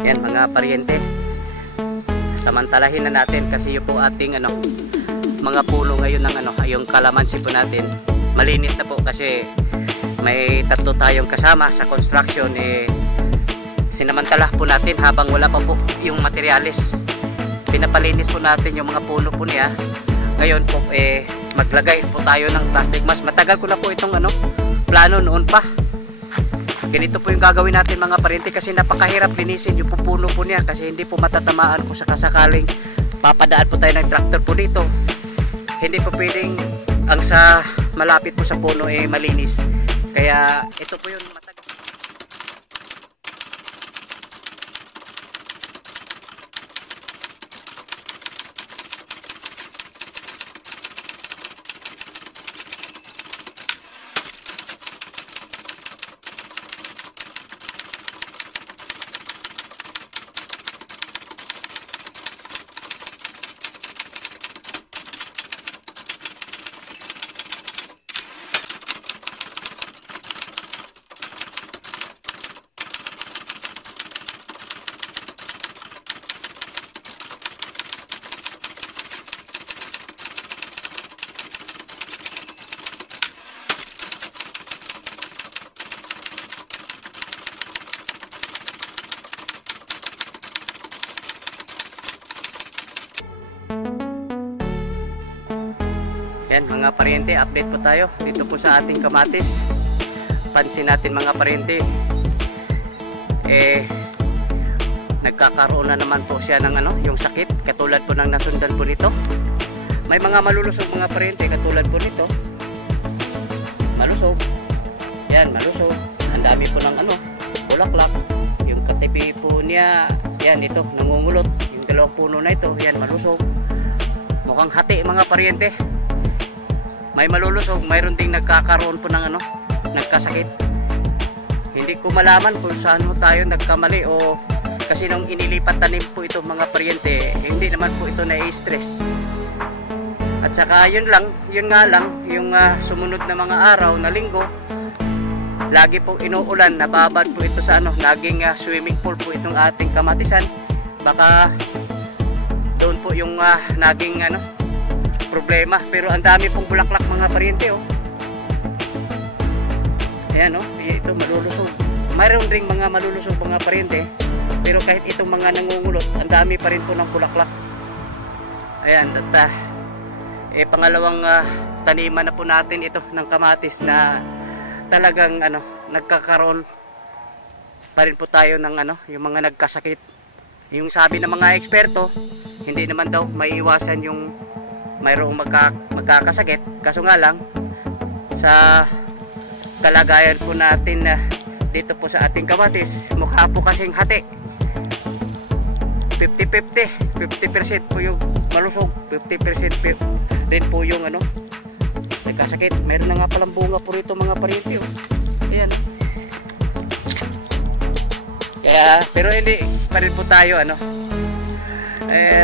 Yan mga paryente, samantalahin na natin kasi yung po ating mga puno ngayon ng yung kalamansi po natin. Malinis na po kasi may tatlo tayong kasama sa construction. Sinamantala po natin habang wala pa po yung materyales. Pinapalinis po natin yung mga puno po niya. Ngayon po maglagay po tayo ng plastic mask. Matagal ko na po itong plano noon pa. Ganito po yung gagawin natin mga paryente kasi napakahirap linisin yung pupuno po niya kasi hindi po matatamaan kung sakasakaling papadaan po tayo ng tractor po dito. Hindi po pwedeng ang sa malapit po sa puno malinis. Kaya ito po yung matagal. Yan mga paryente, update po tayo dito po sa ating kamatis. Pansin natin mga paryente, nagkakaroon na naman po siya ng yung sakit katulad po ng nasundan po nito. May mga malulusog mga paryente katulad po nito. Malusog. Yan, malusog. Ang dami po ng bulaklak. Yung katipi po niya, yan ito, nangungulot. Yung dalawang puno na ito, yan malusog. Mukhang hati mga paryente. May malulusog, mayroon ding nagkakaroon po ng nagkasakit. Hindi ko malaman kung saan tayo nagkamali o kasi nung inilipat tanim po ito mga paryente, hindi naman po ito na-stress. At saka yun nga lang, yung sumunod na mga araw na linggo, lagi po inuulan, nababad po ito sa naging swimming pool po itong ating kamatisan. Baka doon po yung naging problema, pero ang dami pong bulaklak mga paryente ayan ito malulusog. Mayroon ring mga malulusog mga paryente, pero kahit itong mga nangungulot, ang dami pa rin po ng bulaklak. Ayan, at pangalawang taniman na po natin ito ng kamatis na talagang nagkakaroon pa rin po tayo ng yung mga nagkasakit. Yung sabi ng mga eksperto, hindi naman daw maiiwasan yung mayroong magkakasakit, kaso nga lang sa kalagayan po natin dito po sa ating kamatis, mukha po kasing hati. 50-50 po yung malusog, 50% din po yung nagkasakit. Mayroon na nga palang bunga po rito mga paryente ayan. Kaya pero hindi pa rin po tayo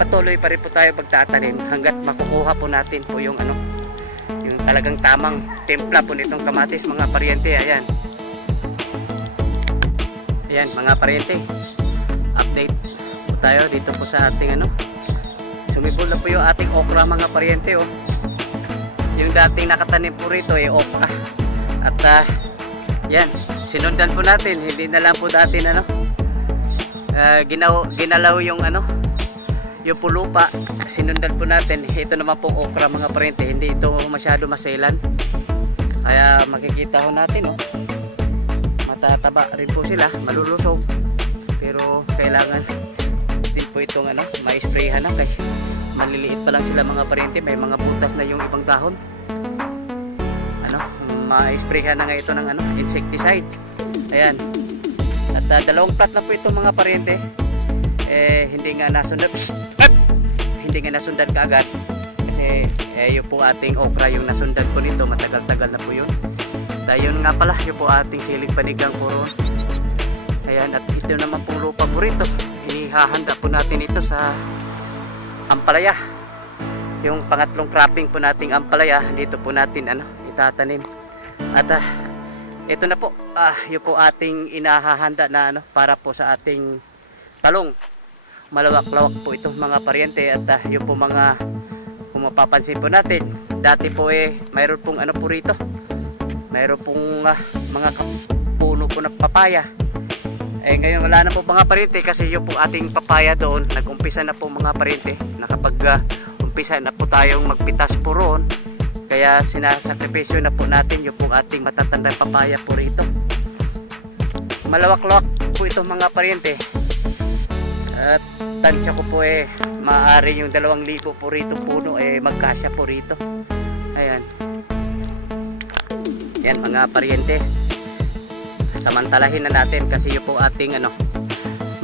patuloy pa rin po tayo pagtatanim hanggat makukuha po natin po yung yung talagang tamang timpla po nitong kamatis mga paryente. Ayan mga paryente, update po tayo dito po sa ating sumibol na po yung ating okra mga paryente yung dating nakatanim po rito okra at yan, sinundan po natin, hindi na lang po datin ginalaw yung yung pulupa, sinundan po natin. Ito naman po okra mga paryente, hindi ito masyado masailan, kaya makikita ho natin matataba rin po sila, malulusog, pero kailangan din po itong ma-sprayhan kasi maliliit pa lang sila mga paryente, may mga butas na yung ibang dahon. Ma-sprayhan na nga ito ng insecticide. Ayan, at dalawang plat na po ito mga paryente. Hindi nga nasundan kaagad kasi yung po ating okra yung nasundan po nito, matagal-tagal na po yun. Dahil yun nga pala yung po ating siling panigang puro. Ayan, at ito naman pong lupa po rito, ihahanda po natin ito sa ampalaya. Yung pangatlong cropping po nating ampalaya, dito po natin itatanim. At ito na po yung po ating inahahanda na para po sa ating talong. Malawak-lawak po itong mga pariente at yung po mga, kung mapapansin po natin, dati po mayroon pong ano po rito, mayroon pong mga puno po ng papaya. Ngayon wala na po mga pariente kasi yung po ating papaya doon, nag-umpisa na po mga pariente, nakapag umpisa na po tayong magpitas po roon, kaya sinasakripisyo na po natin yung po ating matatandang papaya po rito. Malawak-lawak po itong mga pariente. At tansya ko po maaari yung 2,000 po rito puno magkasya po rito. Ayan. Yan mga pariente. Samantalahin na natin kasi yung po ating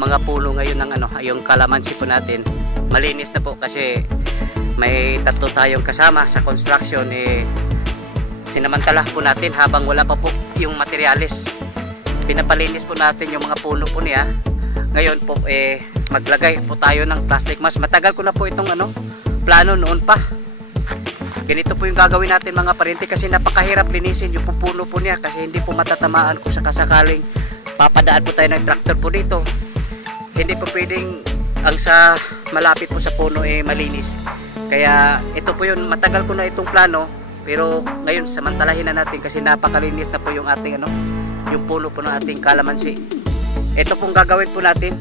mga puno ngayon ng yung kalamansi po natin. Malinis na po kasi may 3 tayong kasama sa construction sinamantala po natin habang wala pa po yung materialis. Pinapalinis po natin yung mga puno po niya. Ngayon po maglagay po tayo ng plastic mask. Matagal ko na po itong plano noon pa. Ganito po yung gagawin natin mga pariente kasi napakahirap linisin yung puno po niya kasi hindi po matatamaan kung sakasakaling papadaan po tayo ng tractor po dito. Hindi po pwedeng ang sa malapit po sa puno malinis. Kaya ito po yun, matagal ko na itong plano pero ngayon samantalahin na natin kasi napakalinis na po yung ating yung puno po ng ating kalamansi. Ito pong gagawin po natin.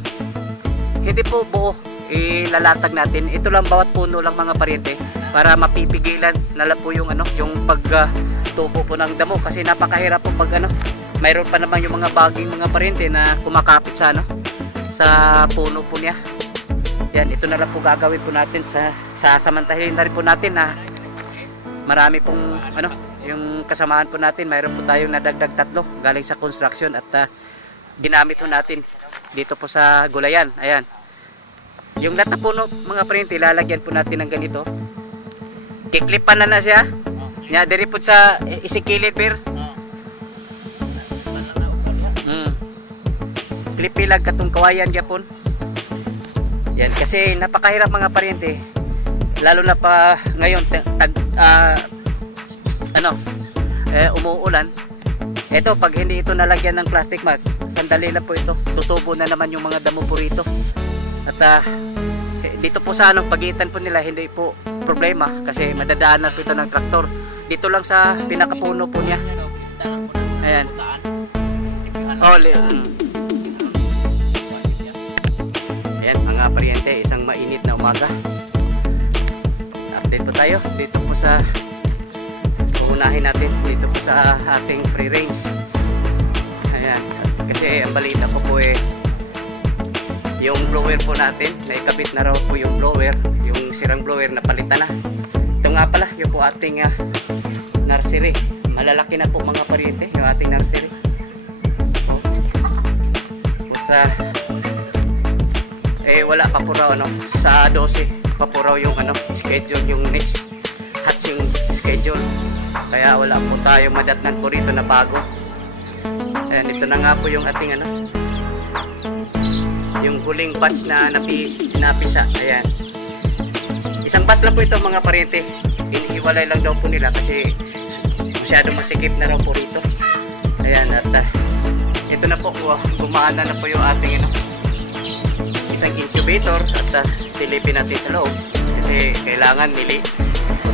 Hindi po buo ilalatag natin. Ito lang bawat puno lang mga pariente para mapipigilan na lang po yung yung pagtubo po ng damo kasi napakahirap po pag mayroon pa naman yung mga baging mga pariente na kumakapit sa sa puno po niya. Yan, ito na lang po gagawin po natin sa samantahin na rin po natin na marami pong yung kasamaan po natin. Mayroon po tayong nadagdag 3 galing sa construction at ginamit po natin dito po sa gulayan. Ayan. Yung lahat na puno mga pariente, lalagyan po natin ng ganito. Kiklipan na siya. Nya diri po sa isikilid bir. Klipilag katong kawayan gyapon. Yan kasi napakahirap mga pariente. Lalo na pa ngayon umuulan. Ito pag hindi ito nalagyan ng plastic mask, sandali lang po ito. Tutubo na naman yung mga damo po rito. At dito po sa pagitan po nila hindi po problema kasi madadaanan po ito ng traktor. Dito lang sa pinakapuno po niya. Ayan. Ayan mga pariente, isang mainit na umaga. Update po tayo dito po sa unahin natin dito po sa ating free range. Ayan. Kasi ang balita ko po yung blower po natin, naikabit na raw po yung blower, yung sirang blower na palitan na. Ito nga pala, yung po ating nursery. Malalaki na po mga pariente, yung ating nursery. Wala pa po raw sa 12 pa po raw yung schedule, yung next hatching schedule. Kaya wala po tayong madatnan po rito na bago. Ayan, ito na nga po yung ating yung huling batch na napisa. Ayan. Isang batch lang po ito mga pariente. Inihiwalay lang daw po nila kasi masyadong masikip na raw po rito. Ayan, at ito na po, gumana na po yung ating isang incubator at silipin natin sa loob kasi kailangan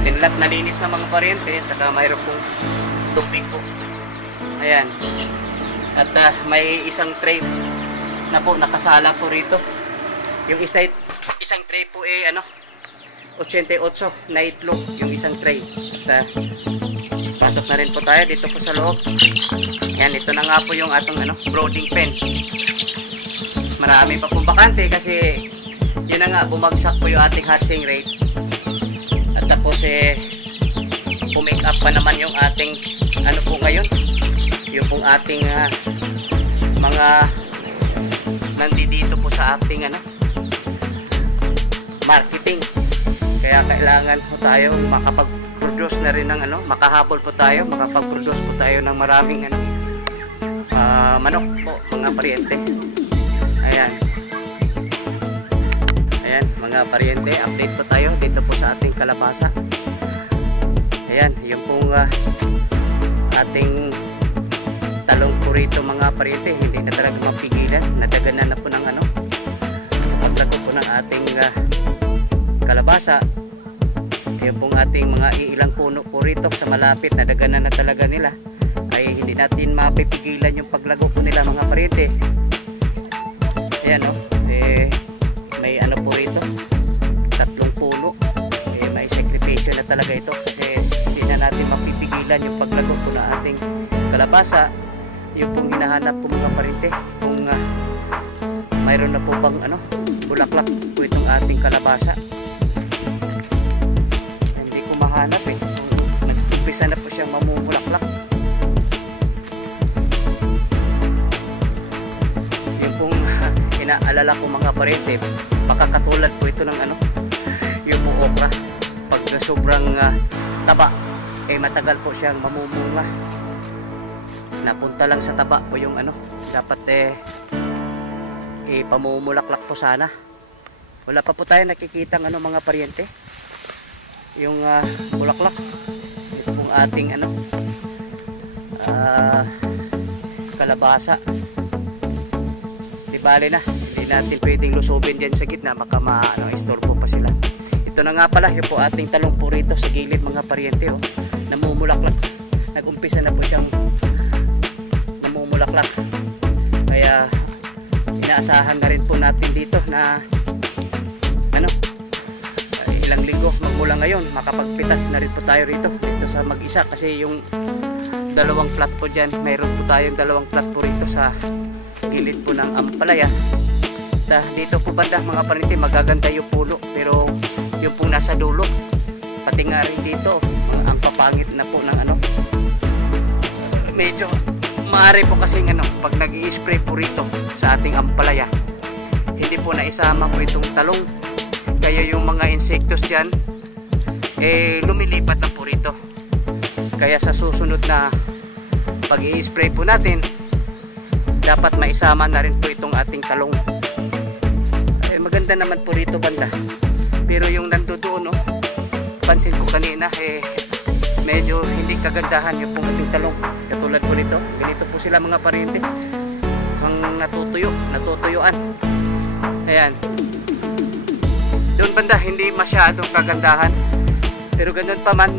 tinlat nalinis na mga pariente at saka mayroon pong tubig po. Ayan. At may isang tray na po nakasala po rito. Yung isang tray po 88 na itlog yung isang tray. At pasok na rin po tayo dito po sa loob. Yan, ito na nga po yung atong brooding pen. Marami pa pong bakante kasi yun na nga, bumagsak po yung ating hatching rate. At tapos pumake up pa naman yung ating po ngayon, yung pong ating mga nandito po sa ating marketing. Kaya kailangan po tayo makapag-produce na rin ng makahabol po tayo, makapag-produce po tayo ng maraming manok po mga pariente. Ayan. Ayan mga pariente, update po tayo dito po sa ating kalabasa. Ayan, yung pong ating talong po rito mga pariente, hindi na talaga mapigilan, nadaganan na po ng ating kalabasa. Yung pong ating mga ilang puno po rito sa malapit na daganan na talaga nila, ay hindi natin mapipigilan yung paglago po nila mga pariente. Ayan o, may ano po rito, 3 puno. May sakripisyo na talaga ito kasi hindi na natin mapipigilan yung paglago po na ating kalabasa. Yung pong hinahanap po mga pariente, kung mayroon na po bang ano, bulaklak po itong ating kalabasa. Hindi ko mahanap kung nag-umpisa na po siyang mamumulaklak. Yung pong inaalala ko mga pariente, makakatulad po ito ng ano, yung pong okra. Pag sobrang taba, matagal po siyang mamumunga. Napunta lang sa taba po yung ano, dapat pamumulaklak po sana. Wala pa po tayo nakikitang ano mga pariente, yung bulaklak. Ito pong ating ano, kalabasa. Di bale na, hindi natin pwedeng lusubin dyan sa gitna, baka istorbo pa sila. Ito na nga pala, yung po ating talong po rito sa gilid mga pariente, oh, namumulaklak. Nag-umpisa na po siyang namumulaklak. Kaya inaasahan na rin po natin dito na ano, ilang linggo magmula ngayon makapagpitas na rin po tayo rito sa mag-isa, kasi yung dalawang plat po dyan, mayroon po tayong dalawang plat po rito sa gilid po ng ampalaya. Dito po banda mga pariente magaganda yung puno, pero yung pong nasa dulo, pati nga rin dito ang papangit na po ng ano, medyo maaari po kasing ano, pag nag-i-spray po rito sa ating ampalaya, hindi po naisama po itong talong, kaya yung mga insektos dyan lumilipat na po rito. Kaya sa susunod na pag i-spray po natin, dapat maisama na rin po itong ating talong. Maganda naman po rito banda, pero yung nandoon, no, pansin ko kanina medyo hindi kagandahan yung pong ating talong. Katulad po nito, ganito po sila mga pariente, ang natutuyuan. Ayan, doon banda hindi masyadong kagandahan, pero ganun pa man,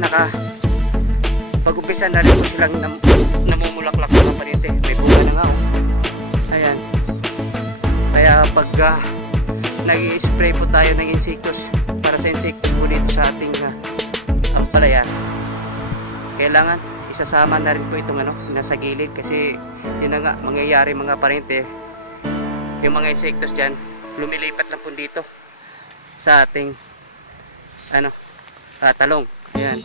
pag-umpisa na rin po silang namumulaklak mga pariente. May bunga na nga, oh. Ayan, kaya pag nag-i-spray po tayo ng insektos para sa insektos po dito sa ating ampalaya, kailangan isasama na rin po itong ano, nasa gilid, kasi yun na nga mangyayari mga pariente, yung mga insektos dyan lumilipat lang po dito sa ating ano, talong. Ayan.